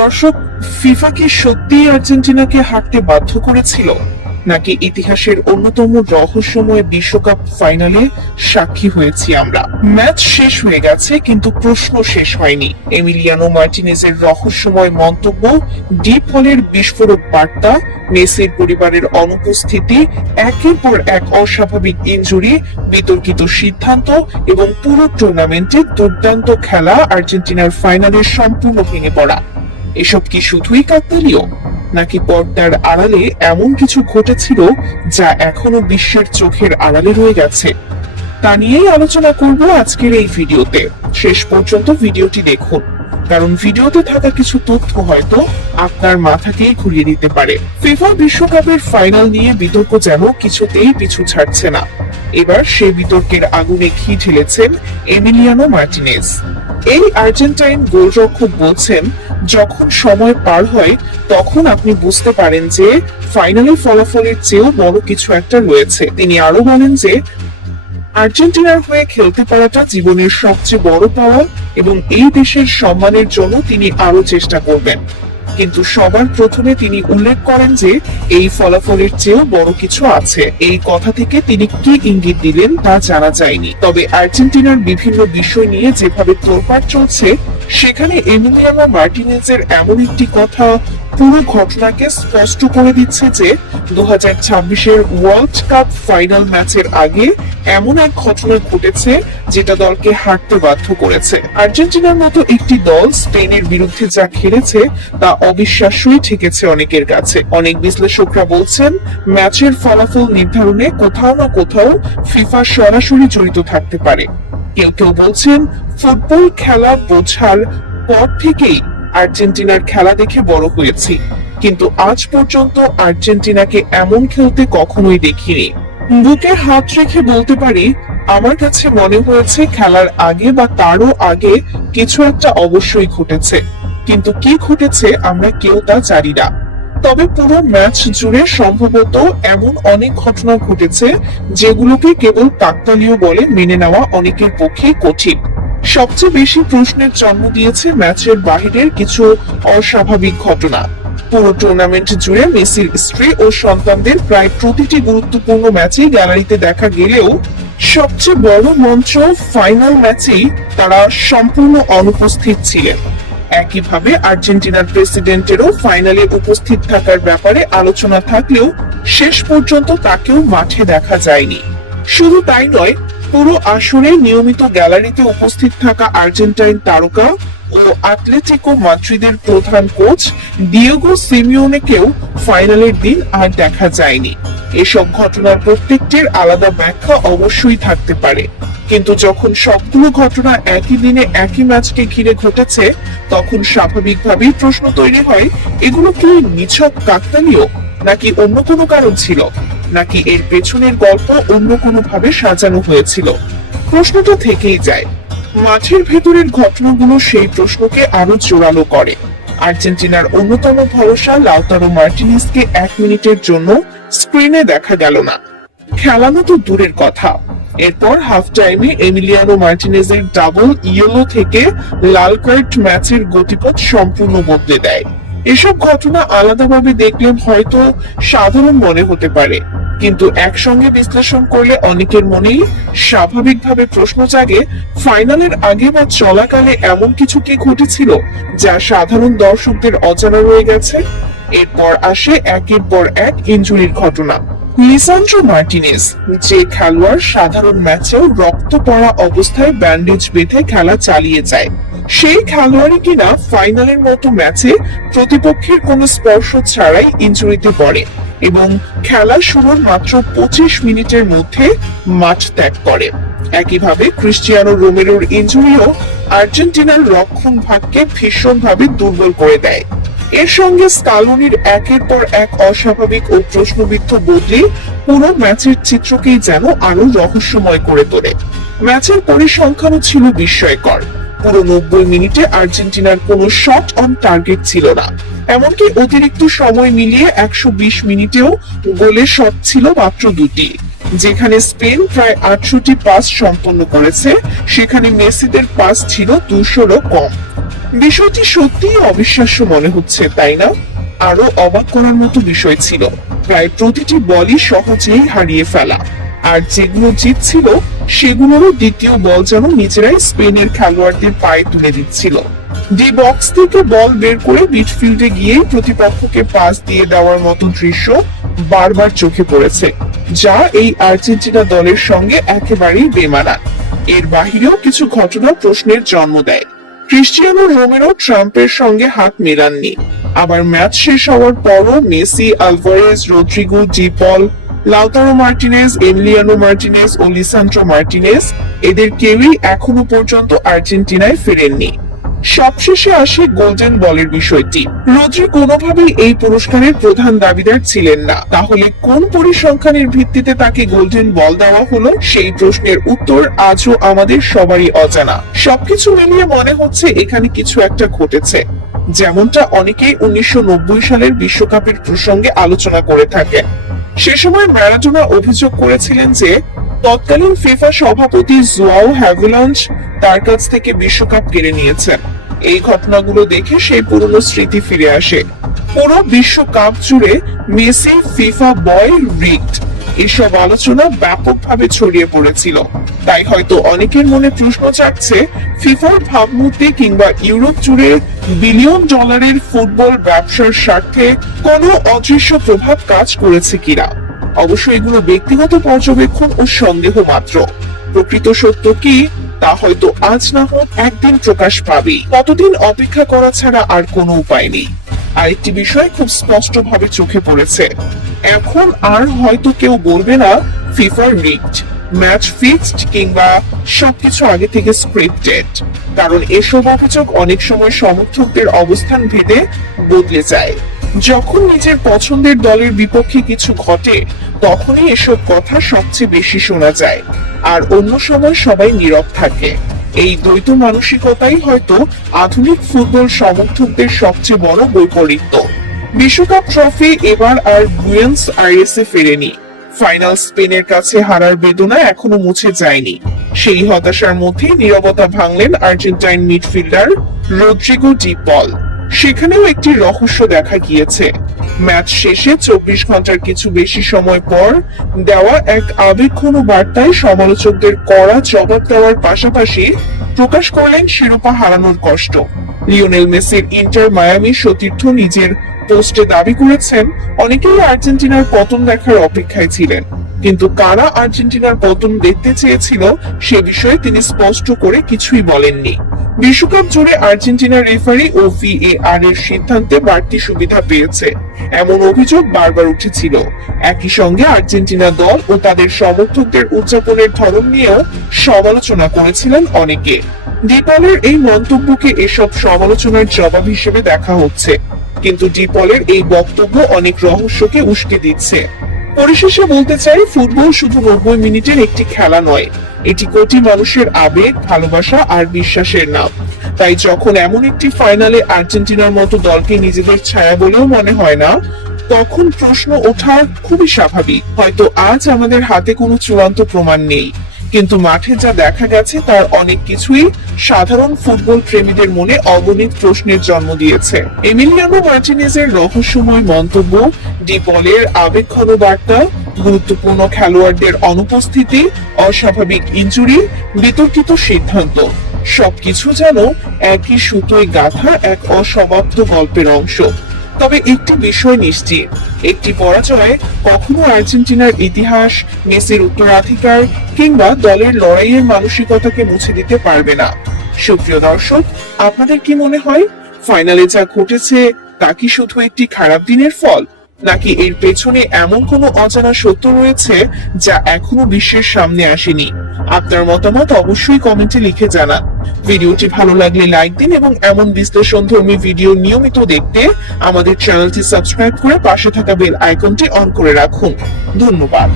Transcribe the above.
দর্শক, ফিফা কি সত্যিই আর্জেন্টিনাকে হারতে বাধ্য করেছিল, নাকি ইতিহাসের অন্যতম রহস্যময় বিশ্বকাপ ফাইনালে সাক্ষী হয়েছি আমরা? ম্যাচ শেষ হয়ে গেছে, কিন্তু প্রশ্ন শেষ হয়নি। এমিলিয়ানো মার্টিনেজের রহস্যময় মন্তব্য, ডিপ হলের বিস্ফোরক বার্তা, মেসির পরিবারের অনুপস্থিতি, একের পর এক অস্বাভাবিক ইনজুরি, বিতর্কিত সিদ্ধান্ত এবং পুরো টুর্নামেন্টে দুর্দান্ত খেলা, আর্জেন্টিনার ফাইনালে সম্পূর্ণ ভেঙে পড়া। এসব কি শুধুই কাকতালীয়, নাকি পর্দার আড়ালে এমন কিছু ঘটেছিল যা এখনো বিশ্বের চোখের আড়ালে রয়ে গেছে? তা নিয়েই আলোচনা করব আজকের এই ভিডিওতে। শেষ পর্যন্ত ভিডিওটি দেখুন, কারণ ভিডিওতে থাকা কিছু তথ্য হয়তো আপনার মাথাকেই ঘুরিয়ে দিতে পারে। ফিফা বিশ্বকাপের ফাইনাল নিয়ে বিতর্ক যেন কিছুতেই পিছু ছাড়ছে না। এবার সেই বিতর্কের আগুনে ঘি ঢেলেছেন এমিলিয়ানো মার্টিনেজ। এই আর্জেন্টাইন গোলরক্ষক বলছেন, যখন সময় পার হয় তখন আপনি বুঝতে পারেন যে ফাইনালের ফলাফলের চেয়েও বড় কিছু একটা রয়েছে। তিনি আরো বলেন যে আর্জেন্টিনার হয়ে খেলতে পারাটা জীবনের সবচেয়ে বড় পাওয়া এবং এই দেশের সম্মানের জন্য তিনি আরো চেষ্টা করবেন। কিন্তু সবার প্রথমে তিনি উল্লেখ করেন যে এই ফলাফলের চেয়েও বড় কিছু আছে। এই কথা থেকে তিনি কি ইঙ্গিত দিলেন তা জানা যায়নি। তবে আর্জেন্টিনার বিভিন্ন বিষয় নিয়ে যেভাবে তোলপাড় চলছে, সেখানে এমিলিয়ানো মার্টিনেজের এমন একটি কথা পুরো ঘটনাকে স্পষ্ট করে দিচ্ছে যে 2026-এর ওয়ার্ল্ড কাপ ফাইনাল ম্যাচের আগে এমন এক ঘটনা ঘটেছে যেটা দলকে হারতে বাধ্য করেছে। আর্জেন্টিনার মতো একটি দল স্পেনের বিরুদ্ধে যা খেলেছে তা অবিশ্বাস্যই ঠেকেছে অনেকের কাছে। অনেক বিশ্লেষকরা বলছেন, ম্যাচের ফলাফল নির্ধারণে কোথাও না কোথাও ফিফা সরাসরি জড়িত থাকতে পারে। কেউ কেউ বলছেন, ফুটবল খেলা বোঝার পর থেকেই আর্জেন্টিনার খেলা দেখে বড় হয়েছি, কিন্তু আজ পর্যন্ত আর্জেন্টিনাকে এমন খেলতে কখনোই দেখিনি। বুকে হাত রেখে বলতে পারি, আমার কাছে মনে হয়েছে খেলার আগে বা তারও আগে কিছু একটা অবশ্যই ঘটেছে, কিন্তু কি ঘটেছে আমরা কেউ তা জানি না। তবে পুরো ম্যাচ জুড়ে সম্ভবত এমন অনেক ঘটনা ঘটেছে যেগুলোকে কেবল কাকতালীয় বলে মেনে নেওয়া অনেকের পক্ষে কঠিন। সবচেয়ে বেশি প্রশ্নের জন্ম দিয়েছে ম্যাচের বাহিরের কিছু অস্বাভাবিক ঘটনা। পুরো টুর্নামেন্ট জুড়ে মেসির স্ত্রী ও সন্তানদের প্রায় প্রতিটি গুরুত্বপূর্ণ ম্যাচে গ্যালারিতে দেখা গেলেও সবচেয়ে বড় মঞ্চ ফাইনাল ম্যাচেই তারা সম্পূর্ণ অনুপস্থিত ছিলেন। একইভাবে আর্জেন্টিনার প্রেসিডেন্টেরও ফাইনালে উপস্থিত থাকার ব্যাপারে আলোচনা থাকলেও শেষ পর্যন্ত তাকেও মাঠে দেখা যায়নি। শুধু তাই নয়, পুরো আসরে নিয়মিত গ্যালারিতে উপস্থিত থাকা আর্জেন্টাইন তারকা ও আতলেটিকো মাদ্রিদের প্রধান কোচ ডিয়েগো সিমিওনেকেও ফাইনালের দিন আর দেখা যায়নি। এসব ঘটনার প্রত্যেকটির আলাদা ব্যাখ্যা অবশ্যই থাকতে পারে, কিন্তু যখন সবগুলো ঘটনা একই দিনে একই ম্যাচকে ঘিরে ঘটেছে, তখন স্বাভাবিকভাবেই প্রশ্ন তৈরি হয়, এগুলো কি নিছক কাকতালীয়, নাকি অন্য কোনো কারণ ছিল, নাকি এর পেছনের গল্প অন্য কোনো ভাবে সাজানো হয়েছিল? প্রশ্নটা থেকেই যায়। মাঠের ভেতরের ঘটনাগুলো সেই প্রশ্নকে আরো জোরালো করে। আর্জেন্টিনার অন্যতম ভরসা লাউতারো মার্টিনেজকে 1 মিনিটের জন্য স্ক্রিনে দেখা গেল না, খেলানো তো দূরের কথা। এরপর হাফ টাইমে এমিলিয়ানো মার্টিনেজের ডাবল ইয়েলো থেকে লাল কার্ড ম্যাচের গতিপথ সম্পূর্ণ বদলে দেয়। এসব ঘটনা আলাদাভাবে দেখলে হয়তো সাধারণ মনে হতে পারে, কিন্তু একসঙ্গে বিশ্লেষণ করলে অনেকের মনেই স্বাভাবিকভাবে প্রশ্ন জাগে, ফাইনালের আগে বা চলাকালে এমন কিছু কি ঘটেছিল যা সাধারণ দর্শকদের অজানা রয়ে গেছে? এরপর আসে একের পর এক ইনজুরির ঘটনা। লিসান্ড্রো মার্টিনেজ, যে খেলোয়াড় সাধারণ ম্যাচেও রক্ত পড়া অবস্থায় ব্যান্ডেজ বেঁধে খেলা চালিয়ে যায়, সেই খেলোয়াড়ই কিনা ফাইনালের মতো ম্যাচে প্রতিপক্ষের কোনো স্পর্শ ছাড়াই ইনজুরিতে পড়ে এবং খেলা শুরুর মাত্র 25 মিনিটের মধ্যে মাঠ ত্যাগ করে। একইভাবে ক্রিস্টিয়ানো রোমেরোর ইনজুরিও আর্জেন্টিনার রক্ষণ ভাগকে ভীষণভাবে দুর্বল করে দেয়। এর সঙ্গে স্কালোনির একের পর এক অস্বাভাবিক ও প্রশ্নবিদ্ধ বদলে পুরো ম্যাচের চিত্রকেই যেন আরো রহস্যময় করে তোলে। ম্যাচের পরিসংখ্যানও ছিল বিস্ময়কর। পুরো 90 মিনিটে আর্জেন্টিনার কোনো শট অন টার্গেট ছিল না, এমনকি অতিরিক্ত সময় মিলিয়ে 120 মিনিটেও গোলের শট ছিল মাত্র 2টি। যেখানে স্পেন প্রায় 800টি পাস সম্পন্ন করেছে, সেখানে মেসিদের পাস ছিল 200-রও কম। বিষয়টি সত্যিই অবিশ্বাস্য মনে হচ্ছে, তাই না? আরো অবাক করার মতো বিষয় ছিল প্রায় প্রতিটি বলই সহজেই হারিয়ে ফেলা, আর যেগুলো জিতছিল সেগুলোরও দ্বিতীয় বল যেন নিজেরাই স্পেনের খেলোয়াড়দের পায়ে তুলে দিচ্ছিল। ডি বক্স থেকে বল বের করে মিডফিল্ডে গিয়ে প্রতিপক্ষকে পাস দিয়ে দেওয়ার মতো দৃশ্য বারবার চোখে পড়েছে, যা এই আর্জেন্টিনা দলের সঙ্গে একেবারেই বেমানান। এর বাহিরেও কিছু ঘটনা প্রশ্নের জন্ম দেয়। ক্রিস্টিয়ানো রোমেরো ট্রাম্পের সঙ্গে হাত মেলাননি, আবার ম্যাচ শেষ হওয়ার পরও মেসি, আলভারেজ, রদ্রিগো, ডি পল, লাউতারো মার্টিনেজ, এমিলিয়ানো মার্টিনেজ ও লিসান্ড্রো মার্টিনেজ এদের কেউই এখনো পর্যন্ত আর্জেন্টিনায় ফেরেননি। সবশেষে আসে গোল্ডেন বলের বিষয়টি। রদ্রি কোনোভাবেই এই পুরস্কারের প্রধান দাবিদার ছিলেন না, তাহলে কোন পরিসংখ্যানের ভিত্তিতে তাকে গোল্ডেন বল দেওয়া হলো সেই প্রশ্নের উত্তর আজও আমাদের সবারই অজানা। সবকিছু মিলিয়ে মনে হচ্ছে এখানে কিছু একটা ঘটেছে, যেমনটা অনেকেই 1990 সালের বিশ্বকাপের প্রসঙ্গে আলোচনা করে থাকেন। সে সময় ম্যারাডোনা অভিযোগ করেছিলেন যে তৎকালীন ফিফা সভাপতি জোয়াও হ্যাভিলাঞ্জ তার কাছ থেকে বিশ্বকাপ কেড়ে নিয়েছেন। এই ঘটনাগুলো দেখে সেই পুরনো স্মৃতি ফিরে আসে। পুরো বিশ্বকাপ জুড়ে মেসি ফিফা বয় রিগড এসব আলোচনা ব্যাপকভাবে ছড়িয়ে পড়েছিল। তাই হয়তো অনেকের মনে প্রশ্ন জাগছে, ফিফার ভাবমূর্তি কিংবা ইউরোপ জুড়ে বিলিয়ন ডলারের ফুটবল ব্যবসার স্বার্থে কোনো অদৃশ্য প্রভাব কাজ করেছে কিনা। অবশ্য এগুলো ব্যক্তিগত পর্যবেক্ষণ ও সন্দেহ মাত্র। প্রকৃত সত্য কি তা হয়তো আজ না হোক একদিন প্রকাশ পাবে। কতদিন অপেক্ষা করা ছাড়া আর কোনো উপায় নেই। আরেকটি বিষয় খুব স্পষ্টভাবে চোখে পড়েছে, এখন আর হয়তো কেউ বলবে না ফিফা রিগড, ম্যাচ ফিক্সড কিংবা সবকিছু আগে থেকে স্ক্রিপ্টেড, কারণ এসব অভিযোগ অনেক সময় সমর্থকদের অবস্থান ভেদে বদলে যায়। যখন নিজের পছন্দের দলের বিপক্ষে কিছু ঘটে তখনই এসব কথা সবচেয়ে বেশি শোনা যায়, আর অন্য সময় সবাই নীরব থাকে। এই দ্বৈত মানসিকতাই হয়তো আধুনিক ফুটবল সমর্থকদের সবচেয়ে বড় বৈপরীত্য। বিশ্বকাপ ট্রফি এবার আর বুয়েন্স আইরেসে ফেরেনি। ফাইনাল স্পেনের কাছে হারার বেদনা এখনো মুছে যায়নি। সেই হতাশার মধ্যে নীরবতা ভাঙলেন আর্জেন্টাইন মিডফিল্ডার রদ্রিগো ডি পল। সেখানেও একটি রহস্য দেখা গিয়েছে। ম্যাচ শেষে 24 ঘন্টার কিছু বেশি সময় পর দেওয়া এক আবেগঘন বার্তায় সমালোচকদের কড়া জবাব দেওয়ার পাশাপাশি প্রকাশ করলেন শিরোপা হারানোর কষ্ট। লিওনেল মেসির ইন্টার মায়ামি সতীর্থ নিজের পোস্টে দাবি করেছেন, অনেকেই আর্জেন্টিনার পতন দেখার অপেক্ষায় ছিলেন, কিন্তু কারা আর্জেন্টিনার পতন দেখতে চেয়েছিল সে বিষয়ে তিনি স্পষ্ট করে কিছুই বলেননি। বিশ্বকাপ জুড়ে আর্জেন্টিনার রেফারি ও ভিএআর এর সিদ্ধান্তে বাড়তি সুবিধা পেয়েছে এমন অভিযোগ বারবার উঠেছিল। একই সঙ্গে আর্জেন্টিনা দল ও তাদের সমর্থকদের উদযাপনের ধরন নিয়েও সমালোচনা করেছিলেন অনেকে। ডিপলের এই মন্তব্যকে এসব সমালোচনার জবাব হিসেবে দেখা হচ্ছে, কিন্তু ডিপলের এই বক্তব্য অনেক রহস্যকে উস্কে দিচ্ছে। পরিশেষে বলতে চাই, ফুটবল শুধু 90 মিনিটের একটি খেলা নয়, এটি কোটি মানুষের আবেগ, ভালোবাসা আর বিশ্বাসের নাম। তাই যখন এমন একটি ফাইনালে আর্জেন্টিনার মতো দলকে নিজেদের ছায়া বলেও মনে হয় না, তখন প্রশ্ন ওঠা খুবই স্বাভাবিক। হয়তো আজ আমাদের হাতে কোনো চূড়ান্ত প্রমাণ নেই, কিন্তু মাঠে যা দেখা গেছে তার অনেক কিছুই সাধারণ ফুটবল প্রেমীদের মনে অগণিত প্রশ্নের জন্ম দিয়েছে। এমিলিয়ানো মার্টিনেজের রহস্যময় মন্তব্য, ডি পলের আবেগঘন বার্তা, গুরুত্বপূর্ণ খেলোয়াড়দের অনুপস্থিতি, অস্বাভাবিক ইনজুরি, বিতর্কিত সিদ্ধান্ত, সবকিছু যেন একই সুতোয় গাঁথা এক অসমাপ্ত গল্পের অংশ। তবে একটি বিষয় নিশ্চিত, একটি পরাজয় কখনো আর্জেন্টিনার ইতিহাস, মেসির উত্তরাধিকার কিংবা দলের লড়াইয়ের মানসিকতাকে মুছে দিতে পারবে না। সুপ্রিয় দর্শক, আপনাদের কি মনে হয়, ফাইনালে যা ঘটেছে তা কি শুধু একটি খারাপ দিনের ফল, নাকি এর পেছনে এমন কোনো অজানা সত্য রয়েছে যা এখনো বিশ্বের সামনে আসেনি? আপনার মতামত অবশ্যই কমেন্টে লিখে জানান। ভিডিওটি ভালো লাগলে লাইক দিন এবং এমন বিশ্লেষণধর্মী ভিডিও নিয়মিত দেখতে আমাদের চ্যানেলটি সাবস্ক্রাইব করে পাশে থাকা বেল আইকনটি অন করে রাখুন। ধন্যবাদ।